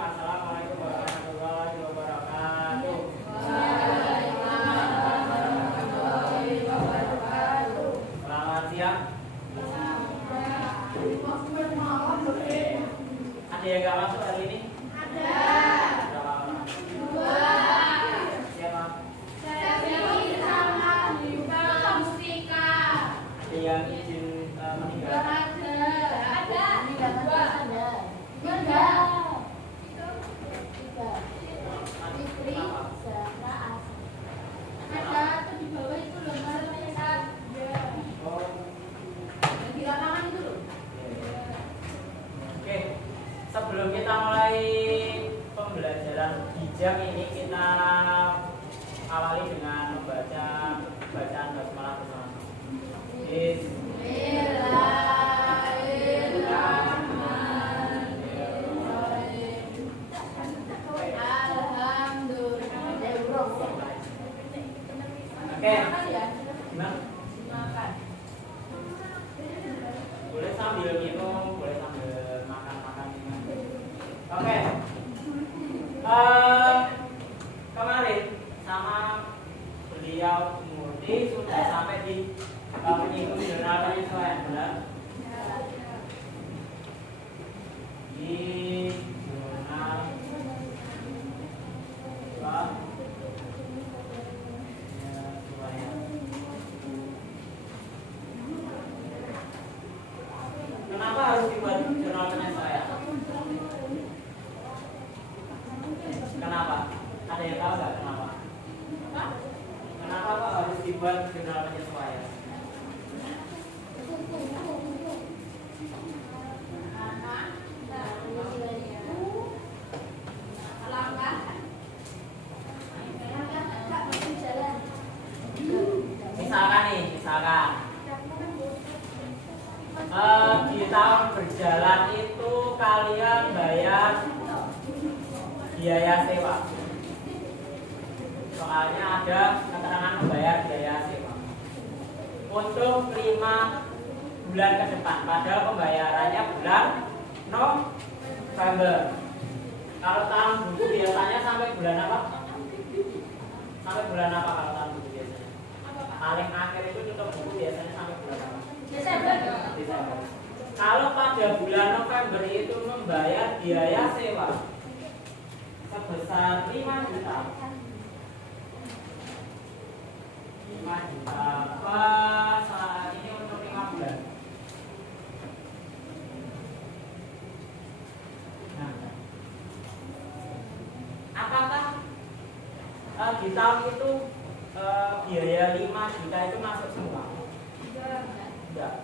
Assalamualaikum warahmatullahi wabarakatuh. Selamat siang. Ada yang nggak masuk hari ini? Ada. Berapa orang? 2. Siapa? Saya sama Mustika. Ada yang izin meninggal? Ada. Fitri, Zahra, Asa. Ada tuh di bawah itu loh, namanya saat. Oh. Yang di lapangan itu loh. Oke. Sebelum kita mulai pembelajaran bijak ini, kita awali dengan membaca bacaan basmalah bersama. Oke, gimana? Boleh sambil minum, boleh sambil makan-makan. Oke. Kemarin sama beliau Murti sudah sampai di menyinggung jurnal penyesuaian, benar? Di jurnal kenapa harus dibuat jurnal penyesuaian? Kenapa? Ada yang tahu nggak kenapa? Kenapa kok harus dibuat jurnal penyesuaian? Misalkan di tahun berjalan itu kalian bayar biaya sewa. Soalnya ada keterangan membayar biaya sewa untuk 5 bulan ke depan, padahal pembayarannya bulan November. Kalau tahun buku biasanya sampai bulan apa? Sampai bulan apa kalau tahun buku biasanya? Paling akhir itu tutup buku biasanya sampai bulan apa? Desember. Kalau pada bulan November itu membayar biaya sewa sebesar 5 juta. 5 juta saat ini untuk 5 bulan. Nah, apakah di tahun itu biaya 5 juta itu masuk semua? Enggak.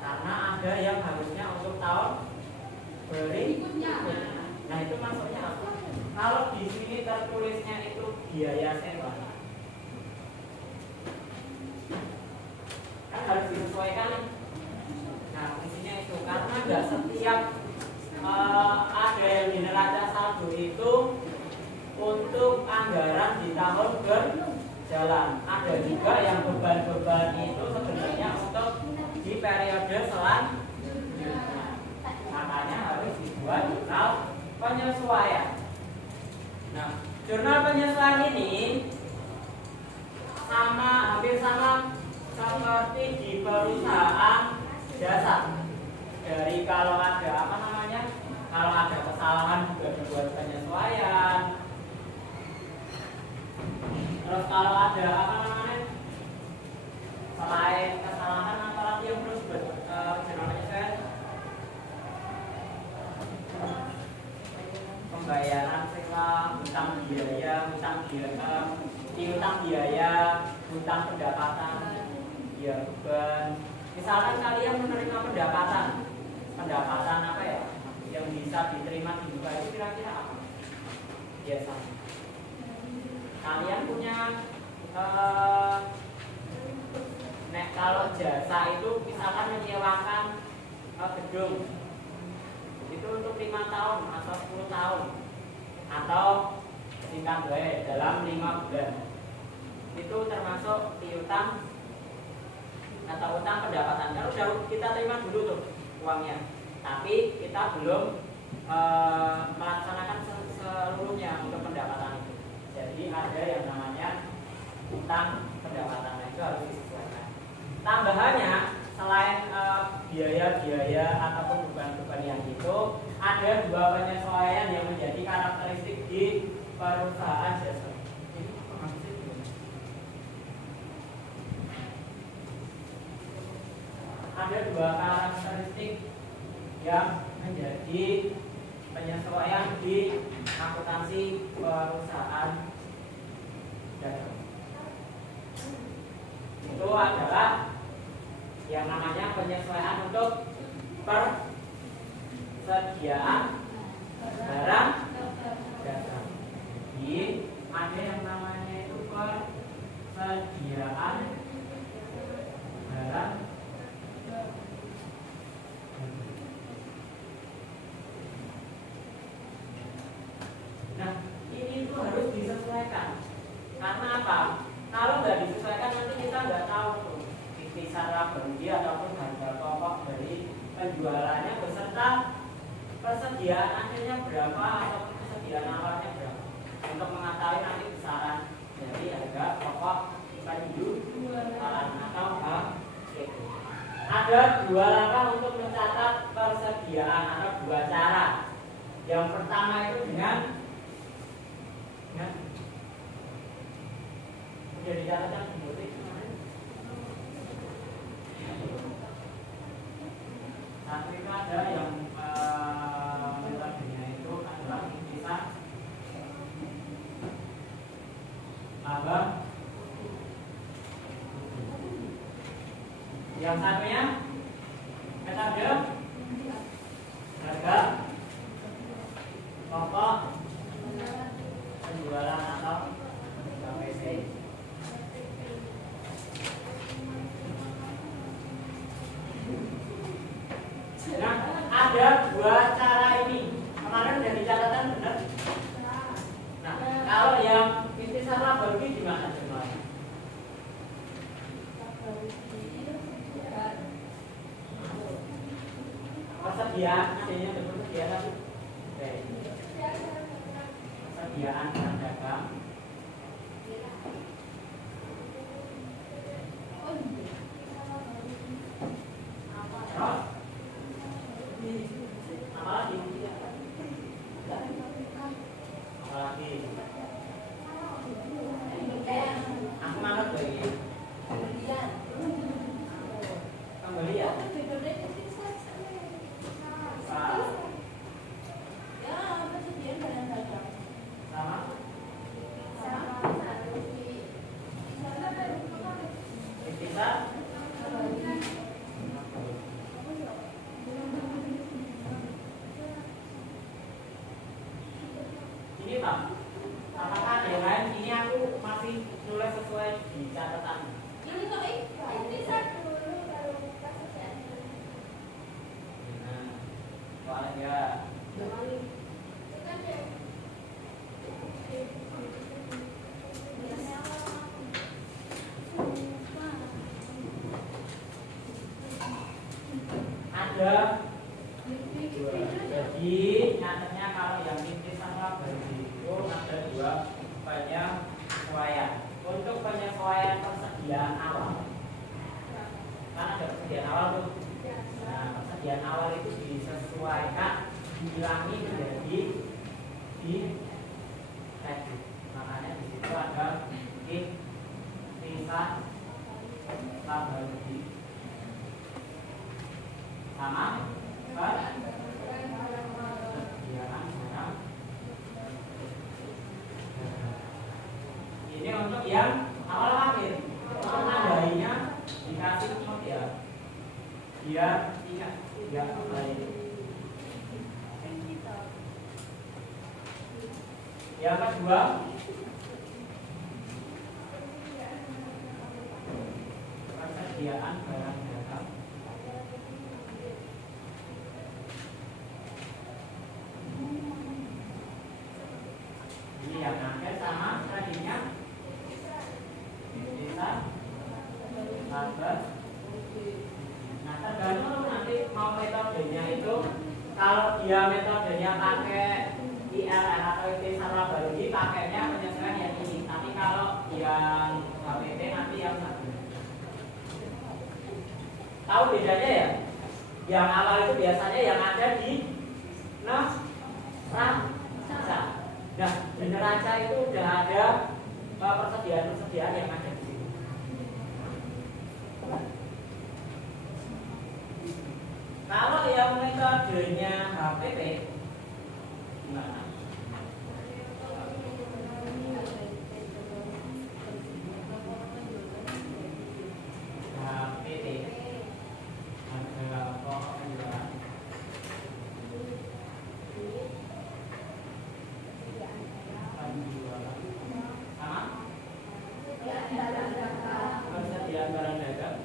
Karena ada yang harusnya untuk tahun berikutnya. Nah, itu masuknya apa? Kalau di sini tertulisnya itu biaya sewa, kan harus disesuaikan. Nah, fungsinya itu karena enggak setiap ada yang di neraca saldo itu untuk anggaran di tahun berjalan. Ada juga yang beban-beban itu sebenarnya untuk di periode selanjutnya. Makanya harus dibuat jurnal penyesuaian. Nah, jurnal penyesuaian ini hampir sama seperti di perusahaan jasa. Dari kalau ada kalau ada kesalahan juga dibuat penyesuaian. Terus kalau ada selain kesalahan apalagi yang perlu dibuat jurnal penyesuaian? Pembayaran sewa, hutang biaya, hutang pendapatan, ya beban. Misalkan kalian menerima pendapatan apa ya, yang bisa diterima di muka itu kira-kira apa? Biasa. Kalian punya kalau jasa itu misalkan menyewakan gedung itu untuk 5 tahun atau 10 tahun atau singkat baik dalam 5 bulan. Itu termasuk piutang atau utang pendapatan. Kan udah kita terima dulu tuh uangnya, tapi kita belum melaksanakan seluruhnya untuk pendapatan itu. Jadi ada yang namanya utang pendapatan, itu harus disesuaikan. Tambahannya selain biaya-biaya ataupun beban-beban yang itu, ada 2 penyesuaian yang menjadi karakteristik di perusahaan jasa. Ada 2 karakteristik yang menjadi penyesuaian di akuntansi perusahaan jasa. Itu adalah yang namanya penyesuaian untuk persediaan barang jasa. Jadi ada yang namanya itu persediaan barang. Nah, ini itu harus disesuaikan. Karena apa? Kalau nggak disesuaikan nanti kita nggak tahu tuh kisaran laba rugi ataupun harga pokok dari penjualannya beserta persediaan akhirnya berapa ataupun persediaan awalnya berapa, untuk mengetahui nanti besaran dari harga pokok penjualan atau itu. Ada 2 langkah untuk mencatat persediaan atau 2 cara. Yang pertama itu dengan udah dicatatkan kembali kemarin. Satu itu ada yang metodenya itu adalah intisan laba. Yang satunya metode harga pokok penjualan atau KPP. Nah, ada 2 cara ini. Kemarin udah dicatatkan benar. Nah, kalau yang intisan laba rugi gimana jemaah? Persediaan, adanya betul persediaan. Oke. Persediaan barang dagang. Ini Pak, apakah ada yang lain? Ini aku masih nulis sesuai di catatan. Ini kok ini satu dulu baru kasusnya. Nah, soalnya ada 2. Jadi nyatanya kalau yang intisan laba itu ada 2 penyesuaian. Untuk penyesuaian persediaan awal, karena ada persediaan awal tuh. Nah, persediaan awal itu disesuaikan, dihilangi menjadi di kredit. Makanya di situ ada intisan laba rugi sama persediaan barang. Ini untuk yang awal akhir. Untuk nandainya dikasih not ya, biar ingat tidak kembali. Yang kedua, persediaan barang dagang. Ini yang nanti Tahu bedanya ya? Yang awal itu biasanya yang ada di neraca. Nah, di neraca itu udah ada persediaan yang ada di sini. Kalau yang metodenya HPP gimana? HPP adalah pokok penjualan. Persediaan barang dagang.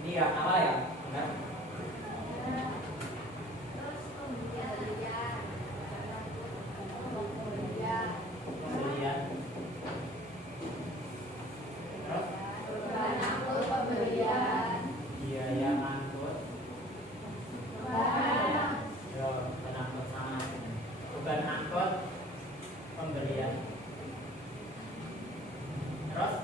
Ini yang awal ya, benar? Pembelian. Terus biaya angkut. Yo, penangkut sama. Bukan angkut, pembelian. Terus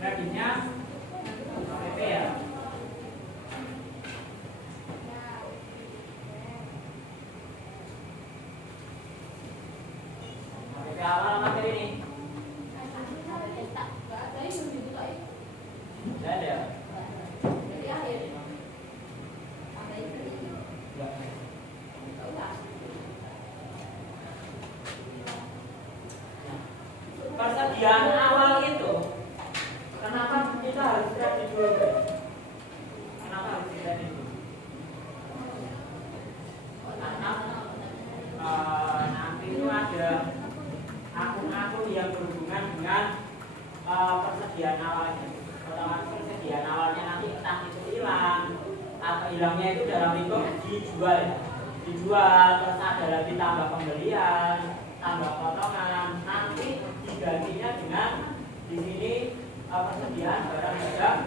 grafiknya HPP ya. HPP awal materi ini. Tidak ada. Persediaan awal itu, kenapa kita harus kredit dulu? Kenapa harus kredit dulu? Karena nanti itu ada akun-akun yang berhubungan dengan persediaan awalnya. Otomatis persediaan awalnya nanti entah itu hilang atau hilangnya itu dalam bentuk dijual ya. Dijual, terus ada lagi tambah pembelian, tambah potongan, nanti digantinya dengan di sini persediaan barang dagang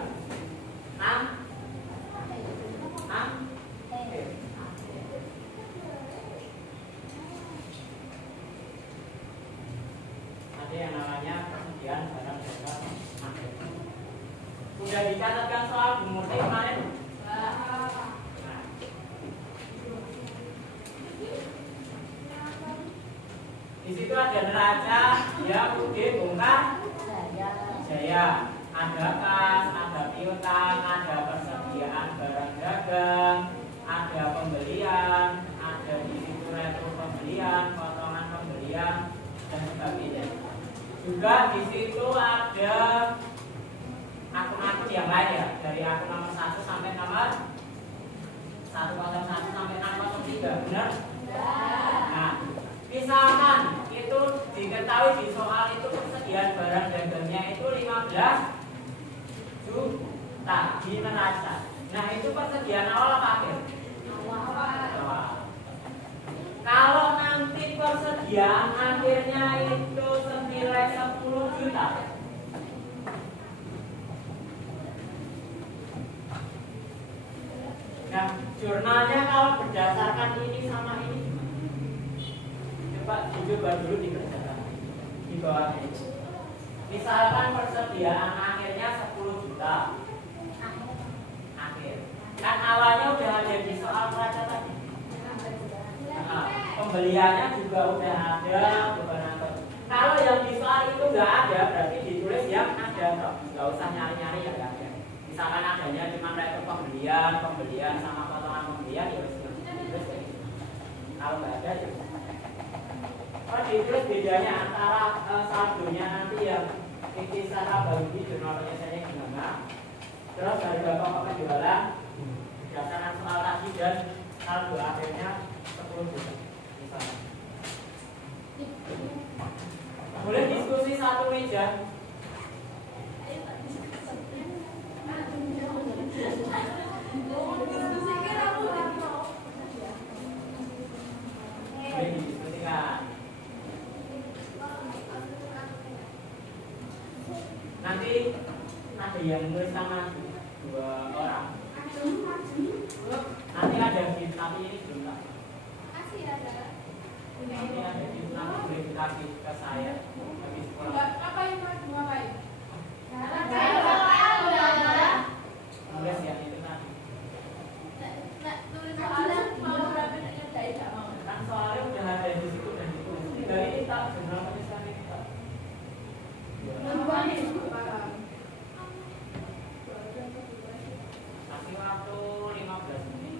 ada yang namanya persediaan barang dagang akhir. Sudah dicatatkan soal Bu Murti kemarin? Di situ ada neraca yang udah bongkar jaya, ada kas, ada piutang, ada persediaan barang dagang, ada pembelian, ada di situ retro pembelian, potongan pembelian dan sebagainya. Juga di situ ada akun-akun yang lain ya, dari akun nomor 1 sampai nomor 101 sampai 603, benar? Nah, misalkan itu diketahui di soal itu persediaan barang dagangnya itu 15 juta di neraca. Nah, itu persediaan awal apa akhir? Awal. Kalau nanti persediaan akhirnya itu senilai 10 juta. Nah, jurnalnya kalau berdasarkan ini sama ini coba dulu dikerjakan di bawahnya itu. Misalkan persediaan akhirnya 10 juta. Akhir. Kan awalnya udah ada di soal neraca tadi. Nah, pembelian pembeliannya juga udah ada, bukan apa. Kalau yang di soal itu nggak ada, berarti ditulis yang ada, nggak usah nyari-nyari yang nggak ada. Misalkan adanya cuma rekor pembelian sama potongan pembelian, ya harus ditulis kayak gitu. Kalau nggak ada, ya. Oh, ditulis bedanya antara saldonya nanti yang kikisan abadi jurnal penyelesaiannya gimana, terus harga pokok penjualan berdasarkan soal tadi dan saldo akhirnya 10 juta misalnya. Boleh diskusi satu meja. Boleh didiskusikan. Nanti ada yang nulis sama 2 orang. Nanti ada di tapi ini belum tak. Nanti ada di nanti boleh dikasih ke saya habis sekolah. Nulis yang itu tadi. Kan soalnya udah ada di situ dan ditulis. Tinggal ini tak jurnal penyelesaian ini tak. Kasih waktu 15 menit.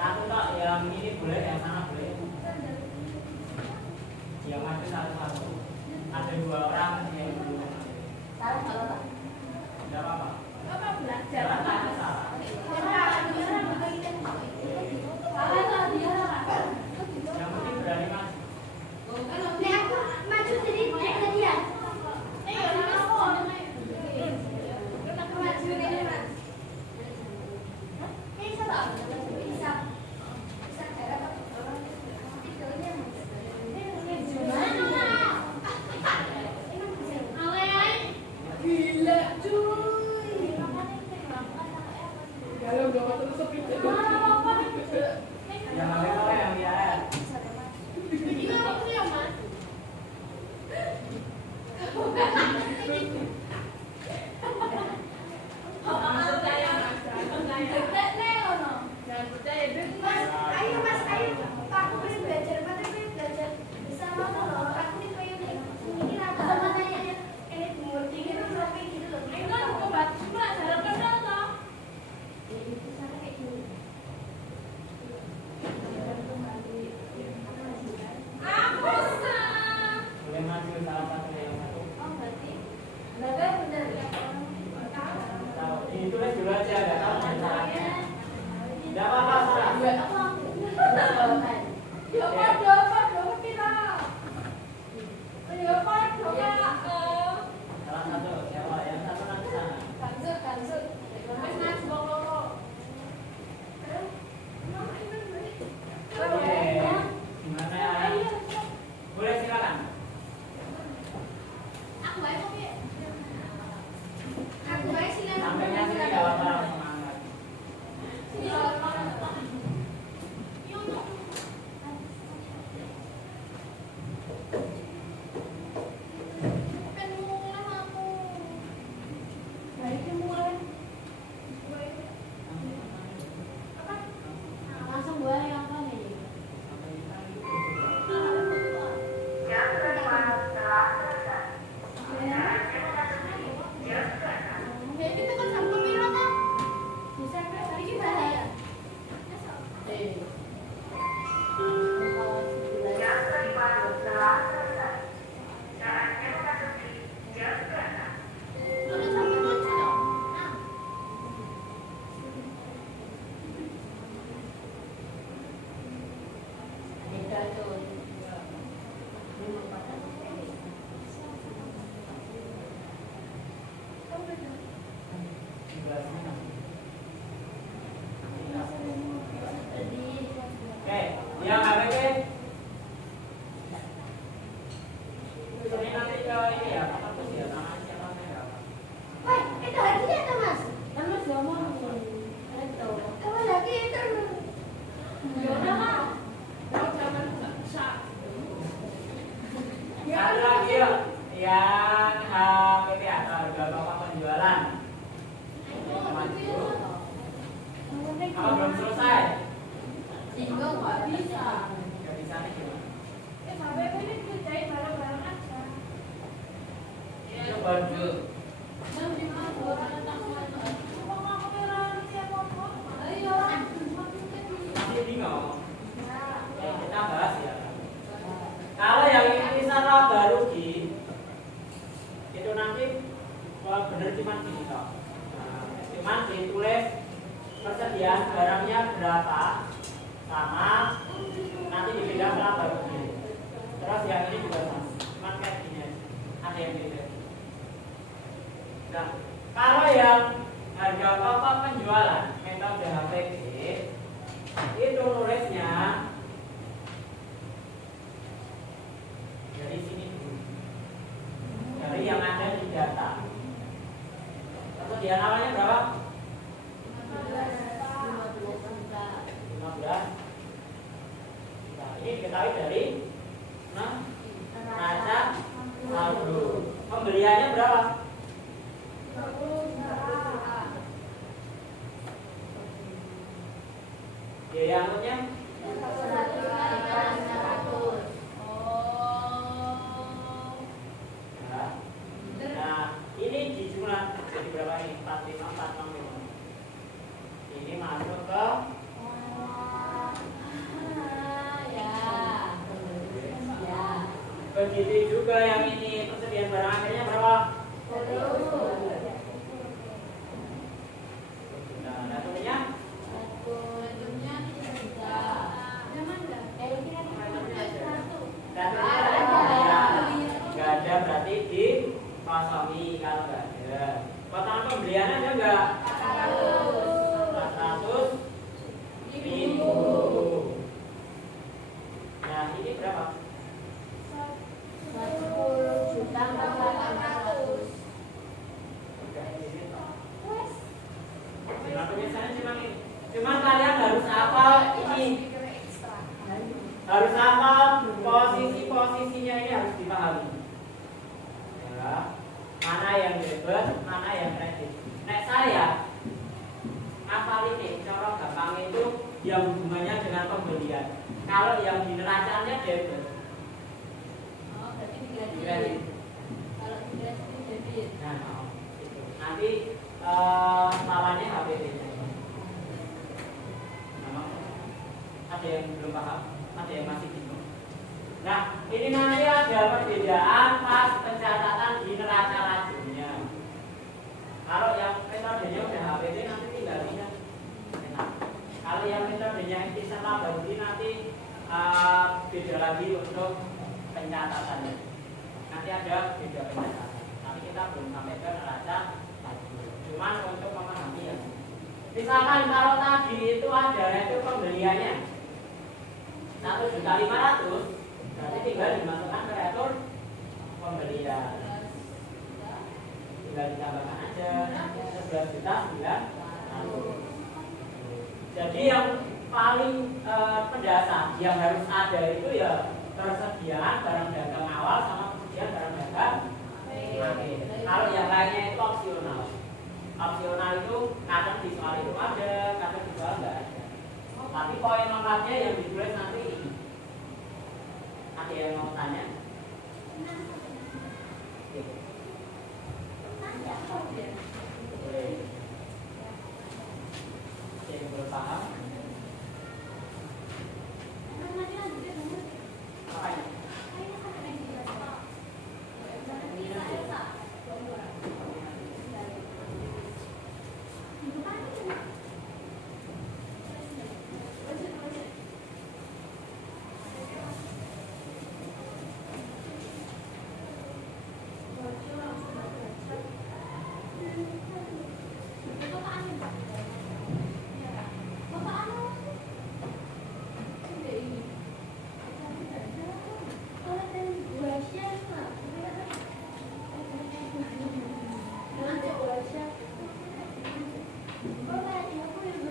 Satu tok, yang ini boleh, yang sana boleh. Yang maju satu-satu. Ada 2 orang yang dulu. Salah kalau Pak. Tidak apa-apa. Bapak belajar. Jangan tanya salah. Salah lah dia lah. Yang penting berani maju. Nek aku maju jadi nek dia. Ayo aku. Kenapa maju ini Mas? Bisa tak? Bisa. Bisa cara apa? Tidurnya gila cuy. Kalau enggak mau terus sepi. Yang oleh yang lihat. Ini apa ya, Mas? Ayo Mas, ayo. Aku pengen belajar belajar bersama loh. Aku nih pengen ini lah sama tanya ini mengerti gitu sampai gitu loh. Ayo lah mau baca cuma cara kenal toh. Ini sana kayak gini. Aku sah. Boleh maju salah satu yang satu. Oh berarti benar ya. Tahu. Ditulis dulu aja, nggak tahu caranya. Tidak apa-apa, salah. Ya padha kita. Ya padha Salah satu, siapa? Yang satu nanti sana. Kanzut. Wes nang loro. Oke. Gimana ya? Boleh silakan. Aku bae kok ya. Aku bae silakan. Sampainya sini nggak apa-apa, semangat. Langsung gue yang apa nih? Ya itu kan sama Mira kan? Bisa kan? Ini gimana ya? Oke, yang HPP ini nanti ke ini ya, kampus ya, namanya siapa enggak apa. Wah, itu hadiah tuh Mas. Kan Mas gak mau nih. Itu. Kamu lagi itu. Ya udah lah. Kau jangan nggak bisa. Satu lagi yuk, yang HPP atau harga pokok penjualan. Apa belum selesai? Tinggal nggak bisa. Nggak bisa nih gimana? Sampai ini kerjain bareng-bareng aja. Coba dulu. Dan di mana orang tangan? Cuma aku merah siapa kok? Ayo. Masih bingung. Kita bahas ya. Kalau yang ini laba rugi itu nanti bener cuma gini kok. Cuman ditulis persediaan barangnya berapa sama nanti dibilang laba rugi. Terus yang ini juga sama. Cuman kayak gini aja. Ada yang beda. Nah, kalau yang harga pokok penjualan metode HPG itu nulisnya dari sini dulu, dari yang ada di data. Kemudian awalnya berapa? 15. Nah, ini diketahui dari neraca saldo. Pembeliannya berapa? Biaya angkutnya? Nah, ini dijumlah jadi berapa ini? 45465. Ini masuk ke Begitu juga yang ini, persediaan barang akhirnya berapa? Nah, datangnya? Nggak ada, berarti dikosongi. Kalau nggak ada potongan pembeliannya ada nggak? 400.000. Nah ini berapa? 10.400.000. Cuma tulisannya cuma ini. Cuman kalian harus hafal ini. Harus hafal posisinya ini harus dipahami. Ya. Mana yang debit, mana yang kredit. Nek saya hafal ini, cara gampang itu yang hubungannya dengan pembelian. Kalau yang di neracanya debit. Oh, berarti Kredit. Kalau tidak debit. Nah, itu. Nanti lawannya HPT-nya. Ada yang belum paham, ada yang masih bingung. Nah, ini nanti ada perbedaan pas pencatatan di neraca rajinnya. Kalau yang metodenya udah HPT nanti tinggal lihat. Kalau yang metodenya intisar tabari nanti beda lagi untuk pencatatannya. Nanti ada beda pencatatan. Tapi kita belum sampai ke neraca rajin. Cuman untuk memahami ya. Misalkan kalau tadi itu ada itu pembeliannya 1.500.000, berarti tinggal dimasukkan ke retur pembelian. Tinggal ditambahkan aja 11.900.000. Jadi yang paling mendasar yang harus ada itu ya persediaan barang dagang awal sama persediaan barang dagang akhir. Kalau yang lainnya itu opsional. Opsional itu kadang di soal itu ada, kadang di soal nggak ada. Tapi poin lengkapnya yang ditulis nanti ini. Ada yang mau tanya? Boleh. Yang belum paham? Apanya?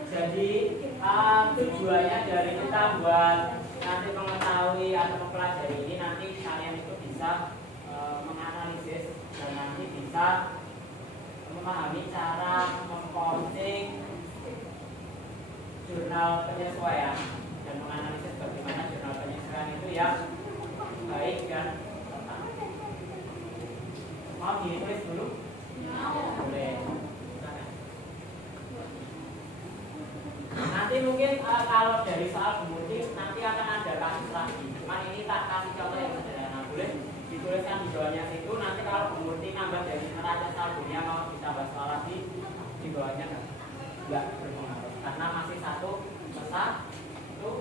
Jadi tujuannya dari kita buat nanti mengetahui atau mempelajari ini, nanti kalian itu bisa menganalisis dan nanti bisa memahami cara memposting jurnal penyesuaian dan menganalisis bagaimana jurnal penyesuaian itu yang baik dan tepat. Mau ditulis dulu? Boleh. Nanti mungkin kalau dari soal kemudian nanti akan ada kasus lagi. Cuman ini tak kasih contoh yang sederhana. Boleh dituliskan di bawahnya situ. Nanti kalau kemudian nambah dari neraca saldonya mau ditambah soal lagi di bawahnya enggak berpengaruh karena masih satu pesan itu.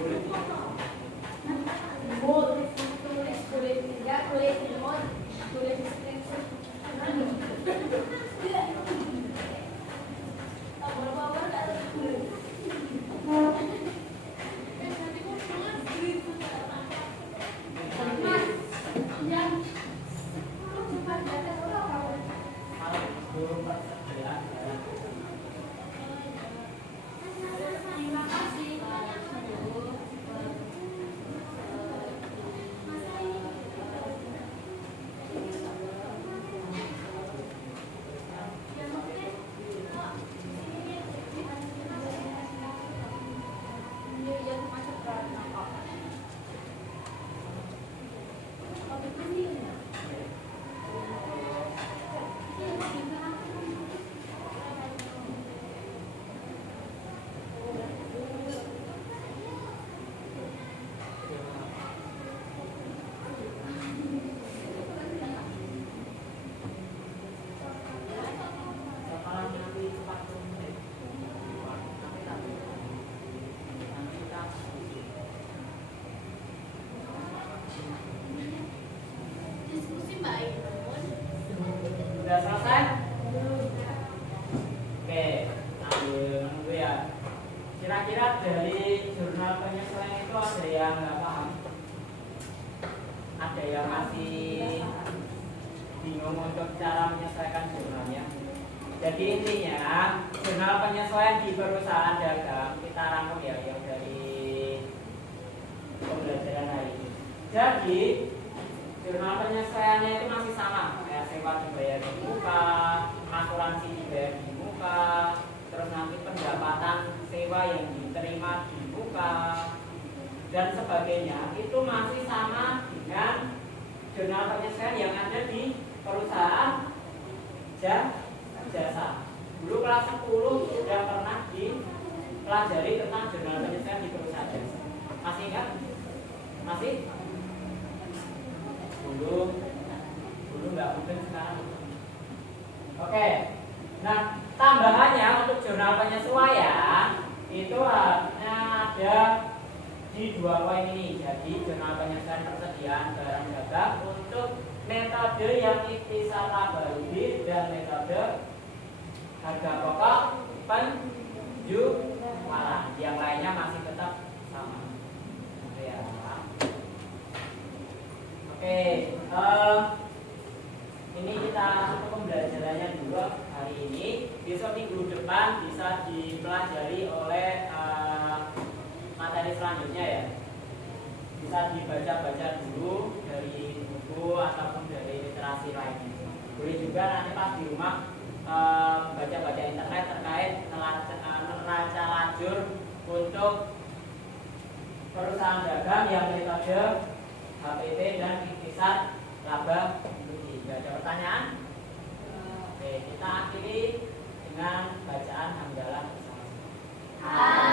Kulit tulis kulit tidak kulit limon kulit screenshot Sudah selesai? Oke, sambil menunggu ya. Kira-kira dari jurnal penyesuaian itu ada yang nggak paham? Ada yang masih bingung untuk cara menyesuaikan jurnalnya? Jadi intinya jurnal penyesuaian di perusahaan dagang kita rangkum ya yang dari pembelajaran hari ini. Jadi jurnal penyesuaiannya itu masih sama, kayak sewa dibayar di muka, asuransi dibayar di muka, terus nanti pendapatan sewa yang diterima di muka dan sebagainya itu masih sama dengan jurnal penyesuaian yang ada di perusahaan jasa. Dulu kelas 10 sudah pernah dipelajari tentang jurnal penyesuaian di perusahaan jasa. Masih ingat? Masih? Dulu nggak mungkin sekarang. Oke, nah tambahannya untuk jurnal penyesuaian itu harusnya ada di 2 poin ini. Jadi jurnal penyesuaian persediaan barang dagang untuk metode yang ikhtisar laba rugi dan metode harga pokok penjualan. Yang lainnya masih tetap sama. Oke ya. Oke, ini kita untuk pembelajarannya dulu hari ini. Besok minggu depan bisa dipelajari oleh materi selanjutnya ya. Bisa dibaca-baca dulu dari buku ataupun dari literasi lainnya. Boleh juga nanti pas di rumah baca-baca internet terkait neraca lajur untuk perusahaan dagang yang metode HPP dan ikhtisar laba rugi. Ada pertanyaan? Oke, kita akhiri dengan bacaan hamdalah bersama-sama.